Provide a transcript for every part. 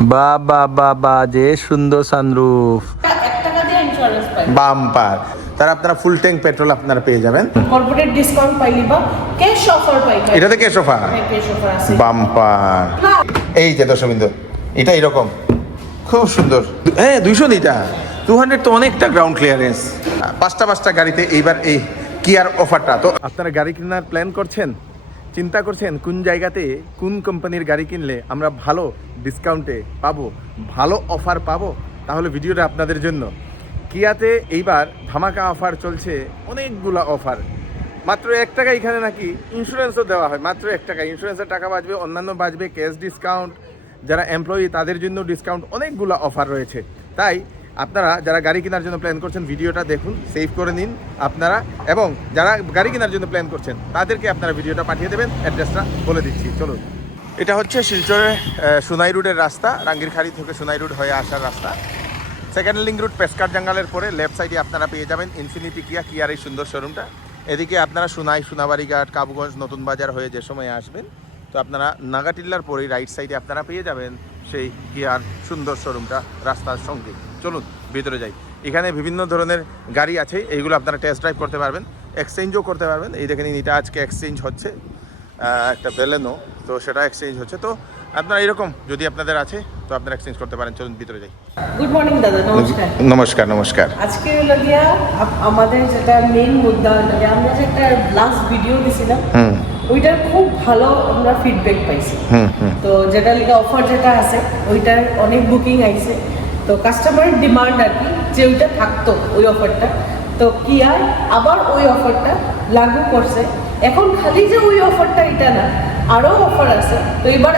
বাবা বাবা যে সুন্দর সানরুফ, 1 টাকা দিয়ে ইন্স্যুরেন্স পাই, বাম্পার। তারা আপনারা ফুল ট্যাঙ্ক পেট্রোল আপনারা পেয়ে যাবেন, কর্পোরেট ডিসকাউন্ট পাইলি বা ক্যাশ অফার পাই। এটাতে ক্যাশ অফার, ক্যাশ অফার আছে, বাম্পার। এই যে দর্শকবৃন্দ, এটা এরকম খুব সুন্দর। হ্যাঁ 200 নিটা 200 তো অনেকটা গ্রাউন্ড ক্লিয়ারেন্স। পাঁচটা গাড়িতে এইবার এই কিয়ার অফারটা। তো আপনারা গাড়ি কেনার প্ল্যান করছেন, চিন্তা করছেন কোন জায়গাতে কোন কোম্পানির গাড়ি কিনলে আমরা ভালো ডিসকাউন্টে পাবো, ভালো অফার পাবো, তাহলে ভিডিওটা আপনাদের জন্য। কিয়াতে এইবার ধামাকা অফার চলছে, অনেকগুলো অফার। মাত্র 1 টাকা এখানে নাকি ইন্স্যুরেন্সও দেওয়া হয়, মাত্র 1 টাকা ইন্স্যুরেন্সের টাকা বাঁচবে, অন্যান্য বাঁচবে, ক্যাশ ডিসকাউন্ট, যারা এমপ্লয়ি তাদের জন্য ডিসকাউন্ট, অনেকগুলো অফার রয়েছে। তাই আপনারা যারা গাড়ি কেনার জন্য প্ল্যান করছেন ভিডিওটা দেখুন, সেভ করে নিন আপনারা, এবং যারা গাড়ি কেনার জন্য প্ল্যান করছেন তাদেরকে আপনারা ভিডিওটা পাঠিয়ে দেবেন। অ্যাড্রেসটা বলে দিচ্ছি, চলুন। এটা হচ্ছে শিলচরের সোনাই রোডের রাস্তা, রাঙ্গিরখাড়ি থেকে সোনাই রোড হয়ে আসার রাস্তা। সেকেন্ড লিঙ্ক রুট পেসকার জাঙ্গালের পরে লেফট সাইডে আপনারা পেয়ে যাবেন ইনফিনিটি কিয়ার এই সুন্দর শোরুমটা। এদিকে আপনারা সোনাবাড়িঘাট, কাবুগঞ্জ, নতুন বাজার হয়ে যে সময় আসবেন, তো আপনারা নাগাটিল্লার পরেই রাইট সাইডে আপনারা পেয়ে যাবেন সেই কিয়ার সুন্দর শোরুমটা রাস্তার সঙ্গে। চলুন ভিতরে যাই। এখানে বিভিন্ন ধরনের গাড়ি আছে, এইগুলো আপনারা টেস্ট ড্রাইভ করতে পারবেন, এক্সচেঞ্জও করতে পারবেন। এই দেখেন এটা আজকে এক্সচেঞ্জ হচ্ছে, একটা বেলেনো, তো সেটা এক্সচেঞ্জ হচ্ছে। তো আপনারা এরকম যদি আপনাদের আছে তো আপনারা এক্সচেঞ্জ করতে পারেন। চলুন ভিতরে যাই। গুড মর্নিং দাদা, নমস্কার। নমস্কার নমস্কার। আজকে হলো গিয়া আমাদের যেটা মেইন মুদ্দা হলো গিয়া, আমরা যে একটা লাস্ট ভিডিও দিছিলাম ওইটার খুব ভালো আমরা ফিডব্যাক পাইছি। তো যেটা লিখে অফার যেটা আছে ওইটার অনেক বুকিং আইছে, তো কাস্টমারের ডিমান্ড আর কি যে ওইটা থাকতো ওই অফারটা, তো কিয়া আবার ওই অফারটা লাগু করছে। এখন খালি যে ওই অফারটা এটা না, আরও অফার আছে। তো এবার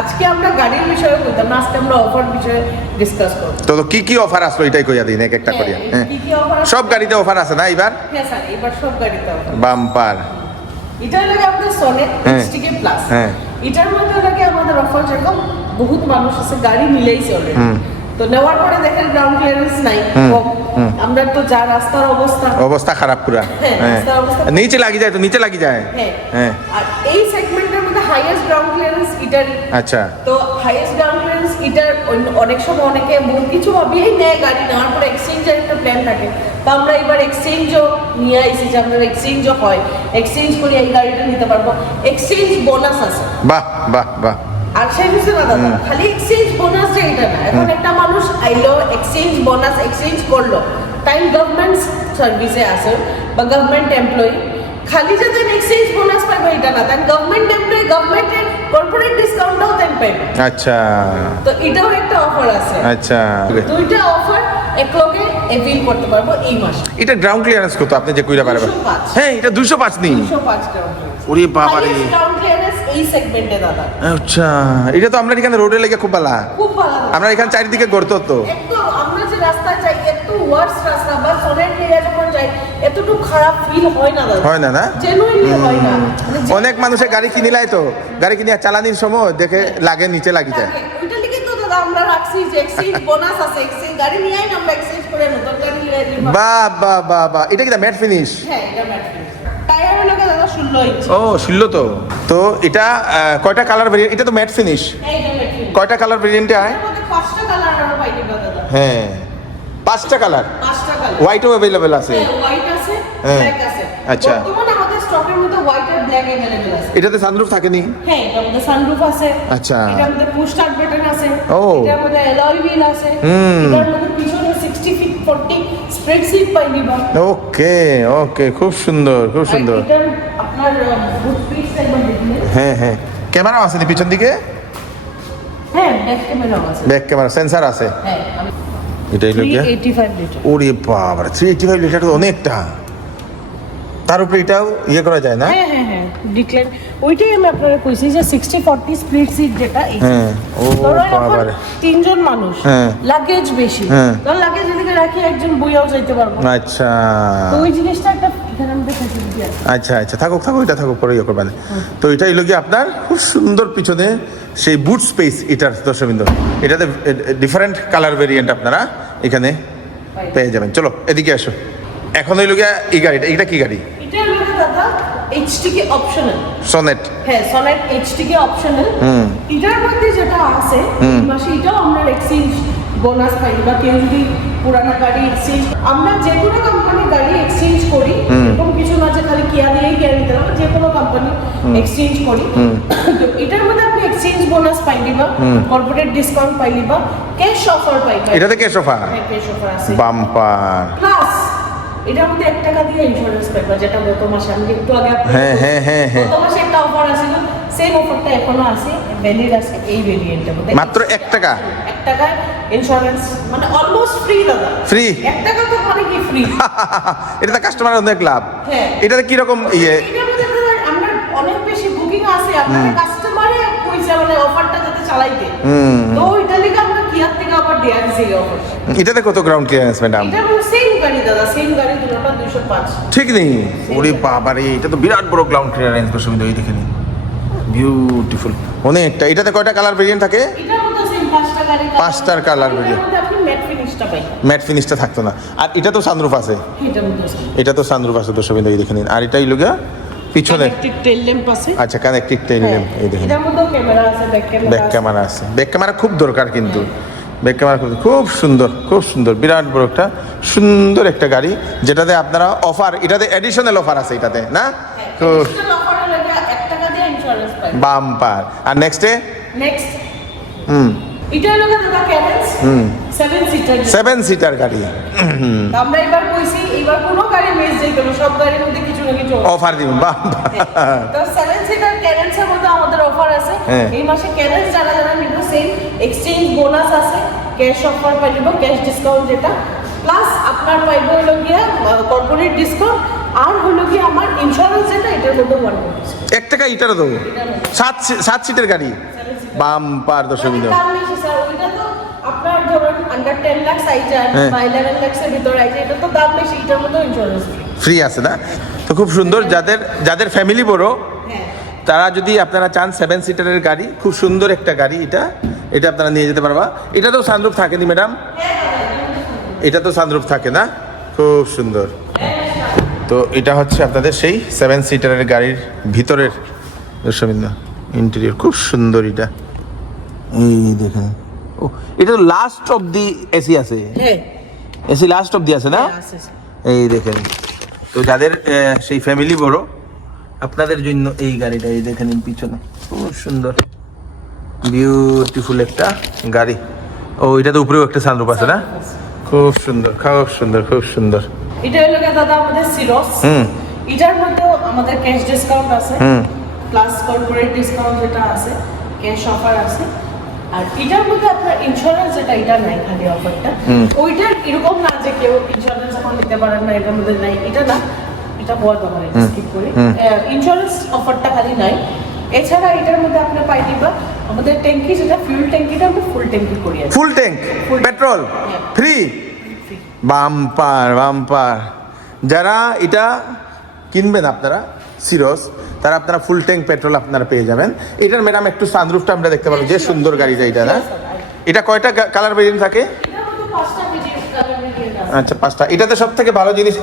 আজকে আমরা গাড়ির বিষয়ে বলতাম না, আজকে আমরা অফার বিষয়ে ডিসকাস করব। তো কি কি অফার আসলো এটাই কইয়া দিন এক একটা করিয়া। কি কি অফার? সব গাড়িতে অফার আছে না এবার? হ্যাঁ স্যার, এবার সব গাড়িতে অফার। বাম্পার। এটা লাগে আমাদের সনেট এক্সটিকে প্লাস। এটার মধ্যে লাগে আমাদের অফার, যেরকম বহুত মানুষ আছে গাড়ি নিলেইছে অলরেডি, তো নেওয়ার পরে দেখেন গ্রাউন্ড ক্লিয়ারেন্স নাই, কম। আমরা তো যা রাস্তার অবস্থা খারাপ পুরা, নিচে লাগি যায়, তো নিচে লাগি যায়। হ্যাঁ, আর এই সেগমেন্টের মধ্যে হাইয়েস্ট গ্রাউন্ড ক্লিয়ারেন্স এটার। আচ্ছা, তো হাইয়েস্ট গ্রাউন্ড ক্লিয়ারেন্স এটার অনেক সময় অনেকে বহু কিছু ভাবিয়েই নেয় গাড়ি, নেওয়ার পরে এক্সচেঞ্জের একটা প্ল্যান থাকে। তো আমরা এবার এক্সচেঞ্জও নিয়ে আইছি, যে আপনার এক্সচেঞ্জও হয়, এক্সচেঞ্জ করে এই গাড়িটা নিতে পারবো। এক্সচেঞ্জ বোনাস আছে। বাহ বাহ বাহ। আর সেই বিষয়ে না দাদা, খালি এক্সচেঞ্জ বোনাস যে এটা না, এখন একটা মানুষ আইলো এক্সচেঞ্জ বোনাস এক্সচেঞ্জ করলো, টাইম গভর্নমেন্ট সার্ভিসে আছে বা গভর্নমেন্ট এমপ্লয়ি, খালি যে দেন এক্সচেঞ্জ বোনাস পাইবে এটা না, তাই গভর্নমেন্ট এমপ্লয়ি গভর্নমেন্টের কর্পোরেট ডিসকাউন্টও দেন পাইবে। আচ্ছা, তো এটাও একটা অফার আছে। আচ্ছা, দুইটা অফার একলগে এভিল করতে পারবো এই মাসে। এটা গ্রাউন্ড ক্লিয়ারেন্স কত আপনি যে কইরা পারবেন? 205। হ্যাঁ, এটা 205 নি, 205 গ্রাউন্ড ক্লিয়ারেন্স। ওরে বাবা রে, গ্রাউন্ড ক্লিয়ারেন্স এই সেগমেন্টে দাদা। আচ্ছা, এটা তো আমরা এখানে রোডে লেগে খুব ভালো, খুব ভালো। আমরা এখানে চারিদিকে গড়তো তো একদম আমরা যে রাস্তায় যাই এত ওয়ার্স রাস্তা বা সোনের এরিয়া যখন যাই এতটুকু খারাপ ফিল হয় না দাদা, হয় না না, জেনুইনলি হয় না। অনেক মানুষের গাড়ি কিনিলাই তো গাড়ি কিনিয়া চালানির সময় দেখে লাগে নিচে লাগি যায়। ওইটা লিখে তো দাদা আমরা রাখছি যে এক্সচেঞ্জ বোনাস আছে, এক্সচেঞ্জ গাড়ি নিয়ে আইন আমরা এক্সচেঞ্জ করে নতুন গাড়ি নিয়ে আইব। বাহ বাহ বাহ বাহ, এটা কি ম্যাট ফিনিশ? হ্যাঁ, এটা ম্যাট ফিনিশ। টায়ার হলো দাদা 16 ইঞ্চি। ও 16 তো। তো এটা কয়টা কালার ভেরিয়েন্ট? এটা তো ম্যাট ফিনিশ। হ্যাঁ, এটা ম্যাট ফিনিশ। কয়টা কালার ভেরিয়েন্টে হয়? এর মধ্যে 5টা কালার আরো পাইতে দাদা। হ্যাঁ, 5টা কালার। 5টা কালার। হোয়াইটও अवेलेबल আছে। হ্যাঁ, হোয়াইট আছে, ব্ল্যাক আছে। আচ্ছা, বর্তমানে আমাদের স্টকের মধ্যে হোয়াইট আর ব্ল্যাক अवेलेबल আছে। এটাতে সানরুফ থাকেনি? হ্যাঁ, এটার মধ্যে সানরুফ আছে। আচ্ছা, এটার মধ্যে পুশ স্টার্ট বাটন আছে। ও, এটার মধ্যে অ্যালয় হুইল আছে। এটার মধ্যে পিছনে 60 ফিট 40 স্প্রেড সিট পাই দিবা। ওকে ওকে, খুব সুন্দর খুব সুন্দর। এটার আপনার বুট পিস একবার দেখুন। হ্যাঁ হ্যাঁ, ক্যামেরা আছে নি পিছন দিকে? হ্যাঁ, ব্যাক ক্যামেরা আছে। ব্যাক ক্যামেরা সেন্সর আছে। হ্যাঁ, এটাই লোক 385 লিটার। ওরে বাবা, 385 লিটার তো অনেকটা। তার উপরে এটাও ইয়ে করা যায় না? হ্যাঁ হ্যাঁ হ্যাঁ, ডিক্লাইন ওইটাই আমি আপনাকে কইছি যে 60-40 স্প্লিট সিট যেটা এই। হ্যাঁ, ও বাবা রে, 3 জন মানুষ, লাগেজ বেশি, তো লাগেজ এদিকে রাখি একজন বইয়াও যাইতে পারবো। আচ্ছা, তো ওই জিনিসটা একটা এখানে আমাদের ফ্যাসিলিটি আছে। আচ্ছা আচ্ছা, থাকুক এটা থাকুক, পরে ইয়ে করবেন। তো এটাই লোক আপনার খুব সুন্দর পিছনে সেই বুট স্পেস এটার দর্শকবৃন্দ। এটাতে ডিফারেন্ট কালার ভেরিয়েন্ট আপনারা এখানে পেয়ে যাবেন। চলো এদিকে আসো। এখন ওই লোক এই গাড়িটা, এটা কি গাড়ি? এটা হলো দাদা দাদা এইচটিকে অপশনাল। সনেট, হ্যাঁ সনেট এইচটিকে অপশনাল। এটার মধ্যে যেটা আছে এই মাসে এটাও আমরা এক্সচেঞ্জ বোনাস পাই, বা কেউ যদি পুরানা গাড়ি এক্সচেঞ্জ, আমরা যে কোনো কোম্পানির গাড়ি এক্সচেঞ্জ করি, এরকম কিছু না যে খালি কিয়া দিয়েই কিয়া নিতে হবে, যে কোনো কোম্পানি এক্সচেঞ্জ করি। তো এটার মধ্যে আপনি এক্সচেঞ্জ বোনাস পাইলি বা কর্পোরেট ডিসকাউন্ট পাইলি বা ক্যাশ অফার পাইলি। এটাতে ক্যাশ অফার, ক্যাশ অফার আছে বাম্পার। প্লাস এটার মধ্যে 1 টাকা দিয়ে ইন্স্যুরেন্স পাইবা, যেটা গত মাসে আমি একটু আগে হ্যাঁ গত মাসে একটা অফার আছিল, সেম অফারটা এখনো আছে, ভ্যালিড আছে এই ভেরিয়েন্টের মধ্যে। মাত্র 1 টাকা, 1 টাকা ইন্স্যুরেন্স, মানে অলমোস্ট ফ্রি দাদা। ফ্রি 1 টাকা তো মানে কি ফ্রি। এটা তো কাস্টমারের অনেক লাভ। হ্যাঁ, এটাতে কি রকম ইয়ে, এটার মধ্যে দাদা আমরা অনেক বেশি বুকিং আছে, আপনাদের কাস্টমারে কইছে মানে অফারটা যাতে চালাইতে, তো এটা লিগে আমরা কিয়ার থেকে আবার দেয়া দিছি এই অফার। এটাতে কত গ্রাউন্ড ক্লিয়ারেন্স ম্যাডাম? এটা হলো সেম গাড়ি দাদা, সেম গাড়ি দুটোটা 205। ঠিক নেই, ওরে বাবারে, এটা তো বিরাট বড় গ্রাউন্ড ক্লিয়ারেন্স দর্শক বিন্দু, এই দেখে নিন, বিউটিফুল অনেকটা। এটাতে কয়টা কালার ভেরিয়েন্ট থাকে? এটার মধ্যে সেম 5টা গাড়ি, 5টার কালার ভেরিয়েন্ট। এটার মধ্যে আপনি ম্যাট ফিনিশটা পাইবেন। ম্যাট ফিনিশটা থাকতো না। আর এটা তো সানরুফ আছে, এটার মধ্যে আছে এটা তো সানরুফ আছে দর্শক বিন্দু, এই দেখে নিন। আর এটাই লগা পিছনে, কানেক্টেড টেইল ল্যাম্প আছে। আচ্ছা কানেক্টেড টেইল ল্যাম্প, এই দেখেন। এটার মধ্যে ক্যামেরা আছে, ব্যাক ক্যামেরা আছে। ব্যাক ক্যামেরা খুব দরকার কিন্তু, ব্যাক ক্যামেরা খুব সুন্দর, খুব সুন্দর, বিরাট বড় একটা সুন্দর একটা গাড়ি, যেটাতে আপনারা অফার, এটাতে এডিশনাল অফার আছে এটাতে না, তো অফারে লাগে 1 টাকা দিয়ে ইন্স্যুরেন্স পাই। বাম্পার। আর নেক্সটে নেক্সট এটা হলো দাদা ক্যারেন্স 7 সিটার। 7 সিটার গাড়ি আমরা এবার কইছি এবার কোনো গাড়ি মিস যাইবে না, সব গাড়ির মধ্যে কিছু না কিছু অফার দিব, বাম্পার। তো 7 সিটার ক্যারেন্সের মধ্যে আমাদের অফার আছে। এই মাসে ক্যারেন্স যারা যারা নিব সেম এক্সচেঞ্জ বোনাস আছে, ক্যাশ অফার পাইব, ক্যাশ ডিসকাউন্ট যেটা, প্লাস আপনার পাইব হলো গিয়া কর্পোরেট ডিসকাউন্ট, আর হলো গিয়া আমার ইন্স্যুরেন্স যেটা এটার মধ্যে 1 1 টাকা ইটারও দেবো। 7 সিটের গাড়ি, বাম্পার দর্শক বিন্দু। দাম বেশি স্যার, ওইটা তো আপনার ধরুন আন্ডার 10 লাখ আই যায় বা 11 লাখের ভিতরে আই যায়, এটা তো দাম বেশি, এটার মধ্যে ইন্স্যুরেন্স ফ্রি আছে না, তো খুব সুন্দর। যাদের ফ্যামিলি বড়, তারা যদি আপনারা চান 7 সিটারের গাড়ি, খুব সুন্দর একটা গাড়ি, এটা আপনারা নিয়ে যেতে পারবা। এটা তো সানরুফ থাকেনি ম্যাডাম? এটা তো সানরুফ থাকে না, খুব সুন্দর। তো এটা হচ্ছে আপনাদের সেই 7 সিটারের গাড়ির ভিতরের দর্শকবৃন্দ, ইন্টেরিয়র খুব সুন্দর। এটা এই দেখেন, ও এটা তো লাস্ট অফ দি এসি আছে, হ্যাঁ এসি লাস্ট অফ দি আছে না, আছে। এই দেখেন। তো যাদের সেই ফ্যামিলি বড়, আপনাদের জন্য এই গাড়িটা, এই দেখেন পিছনে খুব সুন্দর বিউটিফুল একটা গাড়ি। ও এটা তো উপরেও একটা সানরুফ আছে না, খুব সুন্দর, খুব সুন্দর, খুব সুন্দর। এটা হলো গিয়ে দাদা আমাদের সিরস। এটার মধ্যেও আমাদের ক্যাশ ডিসকাউন্ট আছে, প্লাস কর্পোরেট ডিসকাউন্ট যেটা আছে, ক্যাশ অফার আছে। আর এটার মধ্যে আপনার ইন্স্যুরেন্স যেটা, এটা নাই খালি অফারটা, ওইটার এরকম না যে কেউ ইন্স্যুরেন্স এখন নিতে পারেন না, এটার মধ্যে নাই, এটা না, এটা বড় ব্যাপার, এটা স্কিপ করি। ইন্স্যুরেন্স অফারটা খালি নাই, এছাড়া এটার মধ্যে আপনি পাই দিবা আমাদের ট্যাঙ্কি, যেটা ফিউল ট্যাঙ্কিটা আমরা ফুল ট্যাঙ্কি করি। Full tank petrol free, bumper bumper. যারা এটা কিনবেন আপনারা সিরস, তারা আপনারা ফুল ট্যাঙ্ক পেট্রোল আপনারা পেয়ে যাবেন। এটার ম্যাডাম একটু সানরুফটা আমরা দেখতে পাবো, যে সুন্দর গাড়িটা এটা না। এটা কয়টা কালার ভেরিয়েন্ট থাকে? আচ্ছা 5টা। এটাতে সব থেকে ভালো জিনিস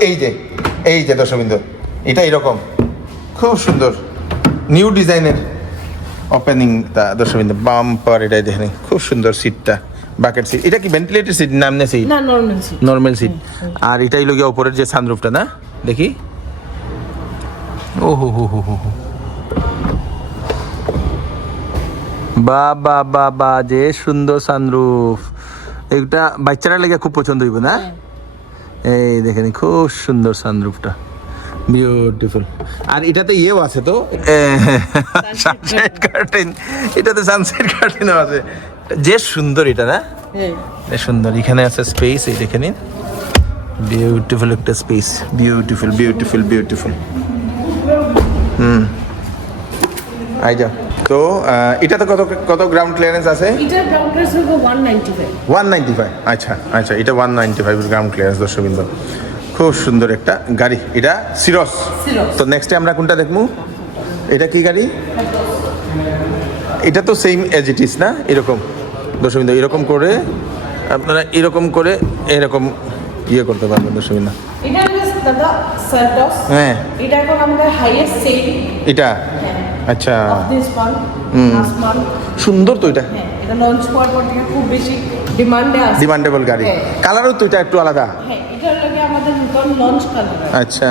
এই যে দর্শকবৃন্দ, এটা এরকম খুব সুন্দর নিউ ডিজাইনের ওপেনিংটা দর্শকবৃন্দ, বাম্পার। এটাই দেখেন খুব সুন্দর সিটটা, বাকেট সিট। এটা কি ভেন্টিলেটেড সিট না এমনি সিট? না, নরমাল সিট, নরমাল সিট। আর এটাই লগিয়া উপরের যে সানরুফটা না, দেখি, ও হো হো হো হো, বাবা বাবা, যে সুন্দর সানরুফ। এটা বাচ্চারা লেগে খুব পছন্দ হইব না। এই দেখেন খুব সুন্দর সানরুফটা, বিউটিফুল। আর এটাতে ইয়েও আছে তো, সানসেট কার্টেন, এটাতে সানসেট কার্টেনও আছে, যে সুন্দর এটা না, সুন্দর। এখানে আছে স্পেস, এই দেখে নিন, বিউটিফুল একটা space, beautiful beautiful beautiful. I যাও। তো এটাতে কত গ্রাউন্ড ক্লিয়ারেন্স আছে? এটার গ্রাউন্ড ক্লিয়ারেন্স হলো 195। 195, আচ্ছা আচ্ছা, এটা 195 গ্রাউন্ড ক্লিয়ারেন্স দর্শকবৃন্দ, খুব সুন্দর একটা গাড়ি। এটা সিরস। তো নেক্সটে আমরা কোনটা দেখবো? এটা কি গাড়ি? এটা তো সেম এজ ইট ইজ না, এরকম দর্শকবৃন্দ, এরকম করে আপনারা এরকম করে এরকম ইয়ে করতে পারবেন দর্শকবৃন্দ। এটা দাদা সেলটস। হ্যাঁ। এটা এখন আমাদের হাইয়েস্ট সেল। এটা আচ্ছা of this month, last month. সুন্দর তো এটা, হ্যাঁ, এটা লঞ্চ হওয়ার পর থেকে খুব বেশি ডিমান্ডে আছে। ডিমান্ডেবল গাড়ি। হ্যাঁ। কালারও তো এটা একটু আলাদা। হ্যাঁ, এটার লাগে আমাদের নতুন লঞ্চ কালার। আচ্ছা,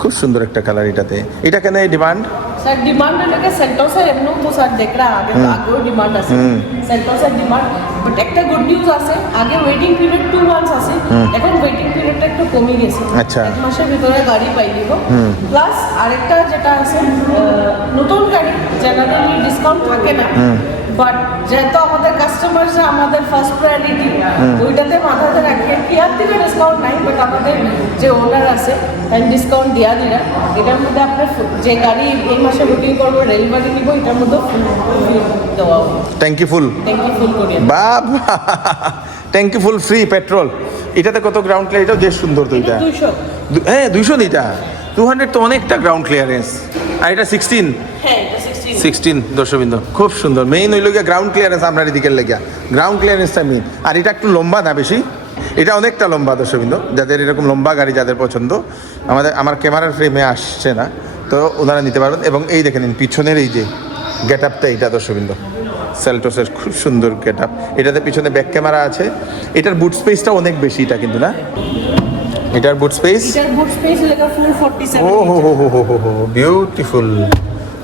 খুব সুন্দর একটা কালার এটাতে। এটা কেন ডিমান্ড? স্যার ডিমান্ড লাগে সেলটসের এমন তো স্যার দেখরা আগে তো আগেও ডিমান্ড আছে সেলটসের ডিমান্ড। বাট একটা গুড নিউজ আছে, আগে ওয়েটিং পিরিয়ড 2 মান্থস আছে, এখন ওয়েটিং পিরিয়ডটা একটু কমে গেছে। আচ্ছা। 1 মাসের ভিতরে গাড়ি পাই দিব। প্লাস আরেকটা যেটা আছে, নতুন গাড়ি জেনারেলি ডিসকাউন্ট থাকে না, বাট যেহেতু আমাদের কাস্টমাররা আমাদের ফার্স্ট প্রায়োরিটি, ওইটাতে মাথাতে রাখিয়ে কিয়ার থেকে ডিসকাউন্ট নাই, বাট আমাদের যে ওনার আছে তাই ডিসকাউন্ট দেওয়া দিরা। এটার মধ্যে আপনার যে গাড়ি এই মাসে বুকিং করবো, রেল গাড়ি নিব, এটার মধ্যে ফুল দেওয়া হবে। ট্যাঙ্কি ফুল। ট্যাঙ্কি ফুল করিয়ে বাবা, ট্যাঙ্কি ফুল ফ্রি পেট্রোল। এটাতে কত গ্রাউন্ড ক্লিয়ার? এটাও বেশ সুন্দর তো এটা। 200। হ্যাঁ 200 এটা 200 তো অনেকটা গ্রাউন্ড ক্লিয়ারেন্স। আর এটা 16। হ্যাঁ, এটা 16। 16 দর্শকবৃন্দ, খুব সুন্দর। মেইন হইল গিয়া গ্রাউন্ড ক্লিয়ারেন্স, আপনার এদিকের লেগিয়া গ্রাউন্ড ক্লিয়ারেন্সটা মেইন। আর এটা একটু লম্বা না বেশি, এটা অনেকটা লম্বা দর্শকবৃন্দ। যাদের এরকম লম্বা গাড়ি যাদের পছন্দ, আমার ক্যামেরার ফ্রেমে আসছে না, তো ওনারা নিতে পারবেন। এবং এই দেখে নিন পিছনের এই যে গেট আপটা, এইটা দর্শকবৃন্দ সেলটসের খুব সুন্দর গেট আপ। এটাতে পিছনে ব্যাক ক্যামেরা আছে। এটার বুট স্পেসটা অনেক বেশি, এটা কিন্তু না, এটার বুট স্পেস। এটার বুট স্পেস লেখা ফুল 47। ও হো হো হো হো হো, বিউটিফুল,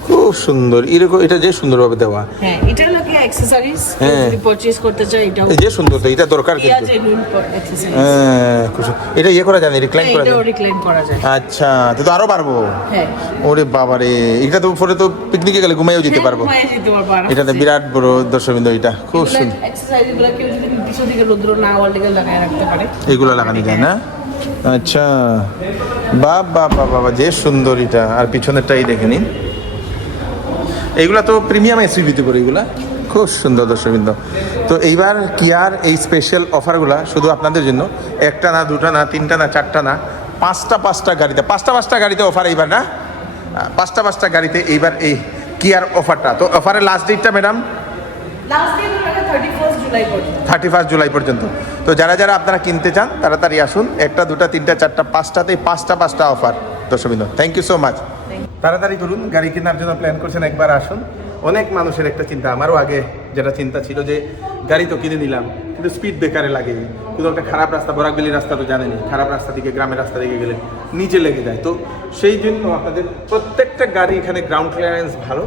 খুব সুন্দর। এরকম এটা যে সুন্দরভাবে দেওয়া। হ্যাঁ, এটা লাগে অ্যাকসেসরিজ হ্যাঁ। যদি পারচেজ করতে চাই, এটাও এই যে সুন্দর তো, এটা দরকার কিন্তু। Genuine accessories. হ্যাঁ, খুব সুন্দর। এটা ইয়ে করা যায়, রিক্লাইন করা যায়। এটাও রিক্লাইন করা যায়। আচ্ছা, তো আরো পারবো। হ্যাঁ। ওরে বাবারে, এটা তো পরে তো পিকনিকে গেলে ঘুমাইও যেতে পারবো। হ্যাঁ, যেতে পারবো আরামসে। এটাতে বিরাট বড় দর্শকবৃন্দ, এটা খুব সুন্দর। এক্সারসাইজগুলো কেউ যদি পিছন দিকে রৌদ্র না হওয়ার দিকে লাগায় রাখতে পারে, এগুলো লাগানো যায় না? আচ্ছা, বাবা বাবা, যে সুন্দর এটা। আর পিছনেরটাই দেখে নিন, এইগুলা তো প্রিমিয়াম এসইউভিতে করে, এগুলা খুব সুন্দর দর্শকবৃন্দ। তো এইবার কিয়ার এই স্পেশাল অফারগুলা শুধু আপনাদের জন্য, একটা না, দুটা না, তিনটা না, চারটা না, পাঁচটা গাড়িতে, পাঁচটা গাড়িতে অফার এইবার না, পাঁচটা গাড়িতে এইবার এই কিয়ার অফারটা। তো অফারের লাস্ট ডেটটা ম্যাডাম লাস্ট ডেট হলো 31 জুলাই পর্যন্ত। 31 জুলাই পর্যন্ত। তো যারা আপনারা কিনতে চান তাড়াতাড়ি আসুন। একটা, দুটা, তিনটা, চারটা, পাঁচটাতেই পাঁচটা অফার দর্শকবৃন্দ। Thank you so much. তাড়াতাড়ি করুন, গাড়ি কেনার জন্য প্ল্যান করছেন, একবার আসুন। অনেক মানুষের একটা চিন্তা, আমারও আগে যেটা চিন্তা ছিল যে গাড়ি তো কিনে নিলাম, কিন্তু স্পিড ব্রেকারে লাগে, কিন্তু একটা খারাপ রাস্তা, বরাকবেলি রাস্তা তো জানেনি, খারাপ রাস্তা দিকে, গ্রামের রাস্তা দিকে গেলে নিচে লেগে যায়। তো সেই জন্য আপনাদের প্রত্যেকটা গাড়ি এখানে গ্রাউন্ড ক্লিয়ারেন্স ভালো।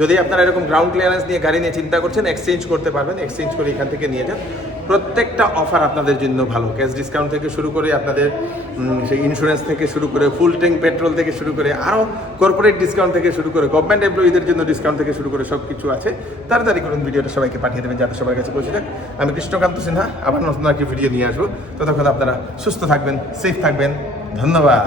যদি আপনারা এরকম গ্রাউন্ড ক্লিয়ারেন্স নিয়ে গাড়ি নিয়ে চিন্তা করছেন, এক্সচেঞ্জ করতে পারবেন, এক্সচেঞ্জ করে এখান থেকে নিয়ে যান। প্রত্যেকটা অফার আপনাদের জন্য ভালো, ক্যাশ ডিসকাউন্ট থেকে শুরু করে আপনাদের সেই ইন্স্যুরেন্স থেকে শুরু করে ফুল ট্যাঙ্ক পেট্রোল থেকে শুরু করে আরও কর্পোরেট ডিসকাউন্ট থেকে শুরু করে গভর্নমেন্ট এমপ্লয়ীদের জন্য ডিসকাউন্ট থেকে শুরু করে সব কিছু আছে। তাড়াতাড়ি করুন, ভিডিওটা সবাইকে পাঠিয়ে দেবেন যাতে সবার কাছে পৌঁছে যাক। আমি কৃষ্ণকান্ত সিনহা, আবার নতুন একটি ভিডিও নিয়ে আসবো। ততক্ষণ আপনারা সুস্থ থাকবেন, সেফ থাকবেন। ধন্যবাদ।